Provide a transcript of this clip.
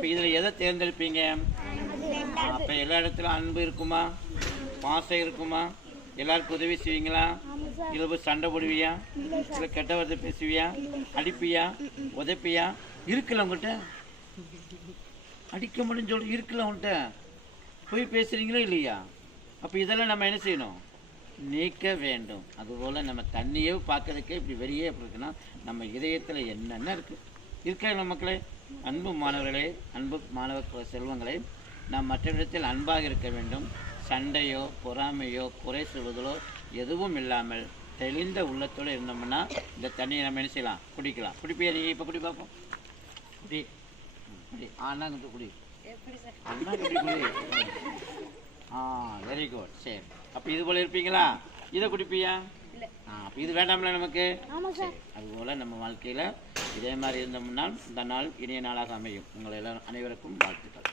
இப்போ இதில் எதை தேர்ந்தெடுப்பீங்க? அப்போ எல்லா இடத்துலையும் அன்பு இருக்குமா? பாசம் இருக்குமா? எல்லாருக்கும் உதவி செய்வீங்களா? இல்லை போய் சண்டை போடுவியா? இல்லை கெட்ட வார்த்தை பேசுவியா? அடிப்பியா? உதைப்பியா? இருக்குல்ல உங்கள்கிட்ட? அடிக்க முடியும் சொல்லி இருக்குல்ல உங்கள்கிட்ட போய் பேசுகிறீங்களோ இல்லையா? அப்போ இதெல்லாம் நம்ம என்ன செய்யணும்? நீக்க வேண்டும். அதுபோல் நம்ம தண்ணியே பார்க்கறதுக்கே இப்படி வெளியே அப்படி இருக்குன்னா நம்ம இதயத்தில் என்னென்ன இருக்குது இருக்கிற மக்களே? அன்பு மாணவர்களே அன்பு மாணவ செல்வங்களே நாம் மற்றவரிடத்தில் அன்பாக இருக்க வேண்டும். சண்டையோ பொறாமையோ குறை சொல்வதோ எதுவும் இல்லாமல் தெளிந்த உள்ளத்தோடு இருந்தோம்னா இந்த தண்ணியை நம்ம என்ன செய்யலாம்? குடிக்கலாம். குடிப்பியா நீ? இப்போ குடி பார்ப்போம் குடி. குடி. ஆனா கொஞ்சம் குடி. அண்ணா குடி குடி. ஆ வெரி குட் சரி. அப்போ இது போல இருப்பீங்களா? இதை குடிப்பியா? ஆ அப்போ இது வேண்டாம்ல நமக்கு? சரி. அதுபோல் நம்ம வாழ்க்கையில் இதே மாதிரி இருந்தோம்னா இந்த நாள் இனிய நாளாக அமையும். உங்களை எல்லாம் அனைவருக்கும் வாழ்த்துக்கள்.